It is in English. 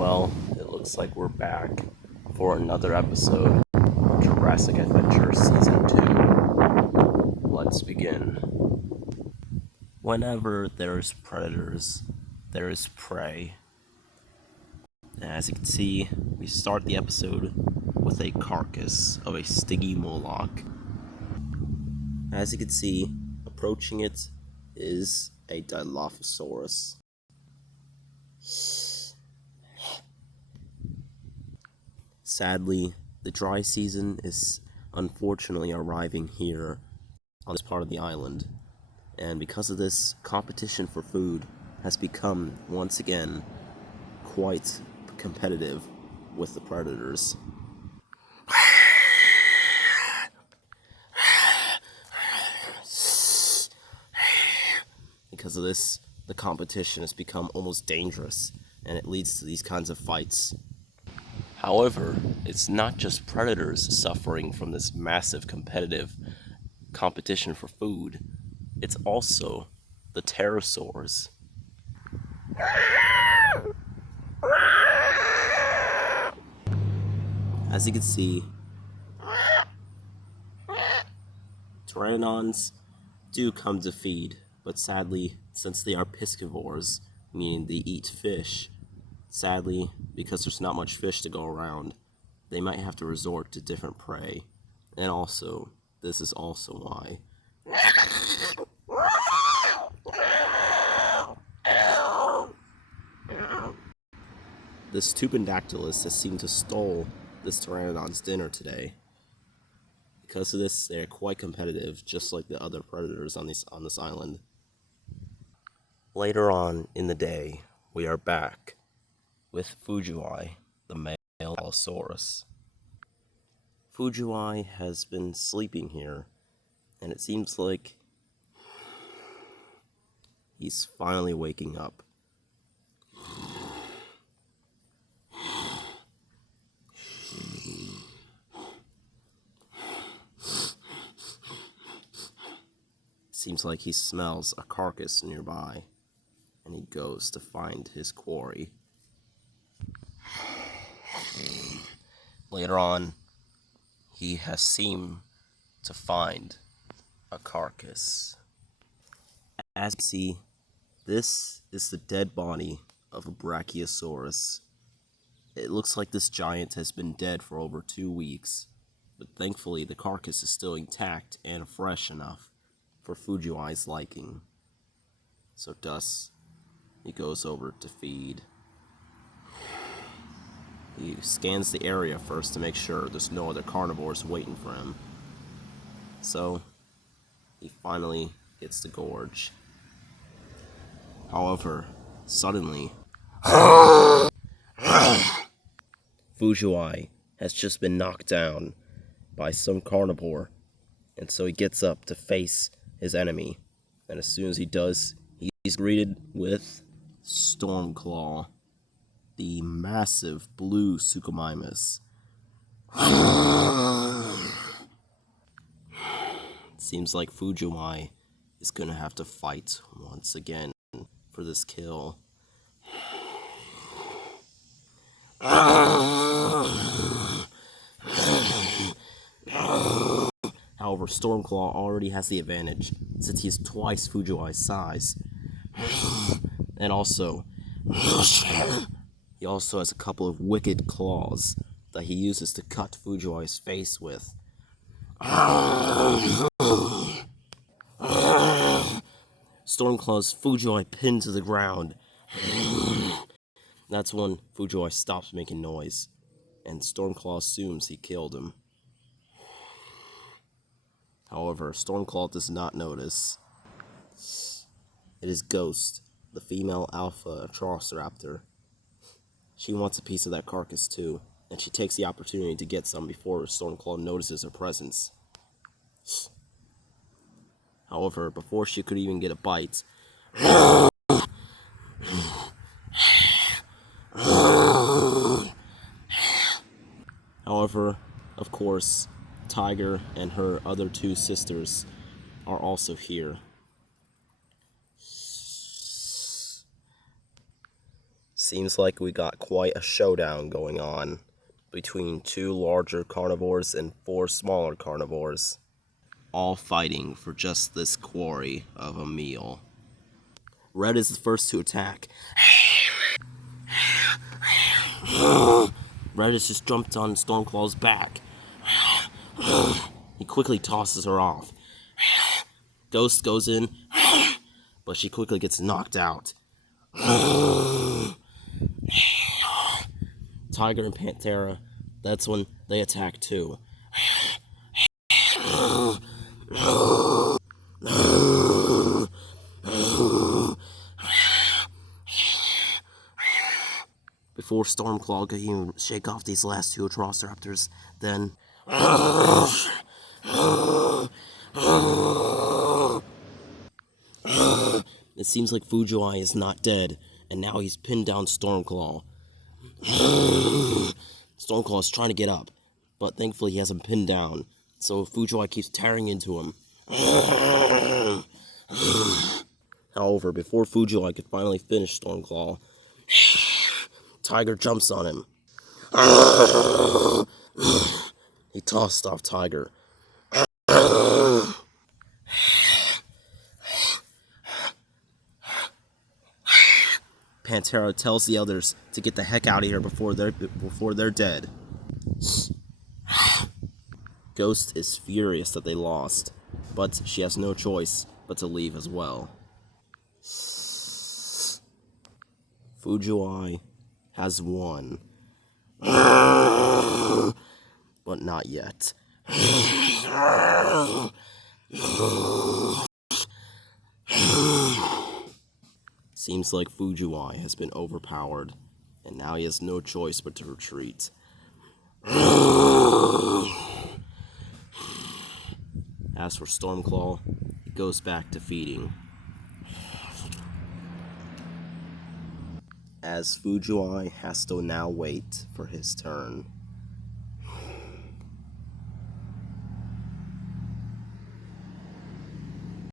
Well, it looks like we're back for another episode of Jurassic Adventure Season 2. Let's begin. Whenever there's predators, there is prey. And as you can see, we start the episode with a carcass of a stingy Moloch. As you can see, approaching it is a Dilophosaurus. Sadly, the dry season is unfortunately arriving here on this part of the island, and because of this, competition for food has become, once again, quite competitive with the predators. Because of this, the competition has become almost dangerous, and it leads to these kinds of fights. However, it's not just predators suffering from this massive competitive competition for food, it's also the pterosaurs. As you can see, pteranodons do come to feed, but sadly, since they are piscivores, meaning they eat fish, sadly, because there's not much fish to go around, they might have to resort to different prey. And also, this is also why this Tubandactylus has seemed to stole this pteranodon's dinner today. Because of this, they're quite competitive, just like the other predators on this island. Later on in the day, we are back with Fujii, the male Allosaurus. Fujii has been sleeping here, and it seems like he's finally waking up. Seems like he smells a carcass nearby, and he goes to find his quarry. Later on, he has seemed to find a carcass. As you see, this is the dead body of a Brachiosaurus. It looks like this giant has been dead for over 2 weeks, but thankfully the carcass is still intact and fresh enough for Fujii's liking. So thus, he goes over to feed. He scans the area first to make sure there's no other carnivores waiting for him. So, he finally hits the gorge. However, suddenly, Fujii has just been knocked down by some carnivore, and so he gets up to face his enemy. And as soon as he does, he's greeted with Stormclaw, the massive blue Suchomimus. Seems like Fujii is gonna have to fight once again for this kill. However, Stormclaw already has the advantage since he is twice Fujii's size. And also, he also has a couple of wicked claws that he uses to cut Fujii's face with. Stormclaw's Fujii pinned to the ground. That's when Fujii stops making noise, and Stormclaw assumes he killed him. However, Stormclaw does not notice. It is Ghost, the female alpha Atrociraptor. She wants a piece of that carcass too, and she takes the opportunity to get some before Stormclaw notices her presence. However, before she could even get a bite, however, of course, Tiger and her other 2 sisters are also here. Seems like we got quite a showdown going on between 2 larger carnivores and 4 smaller carnivores, all fighting for just this quarry of a meal. Red is the first to attack. Red has just jumped on Stormclaw's back. He quickly tosses her off. Ghost goes in, but she quickly gets knocked out. Tiger and Panthera, that's when they attack too. Before Stormclaw could even shake off these last 2 Atrociraptors, then... It seems like Fujiwai is not dead, and now he's pinned down Stormclaw. Stormclaw is trying to get up, but thankfully he has him pinned down, so Fujiwai keeps tearing into him. However, before Fujiwai could finally finish Stormclaw, Tiger jumps on him. He tossed off Tiger. Panthera tells the others to get the heck out of here before they're dead. Ghost is furious that they lost, but she has no choice but to leave as well. Fujiwai has won. But not yet. Seems like Fujiwai has been overpowered, and now he has no choice but to retreat. As for Stormclaw, he goes back to feeding. As Fujiwai has to now wait for his turn.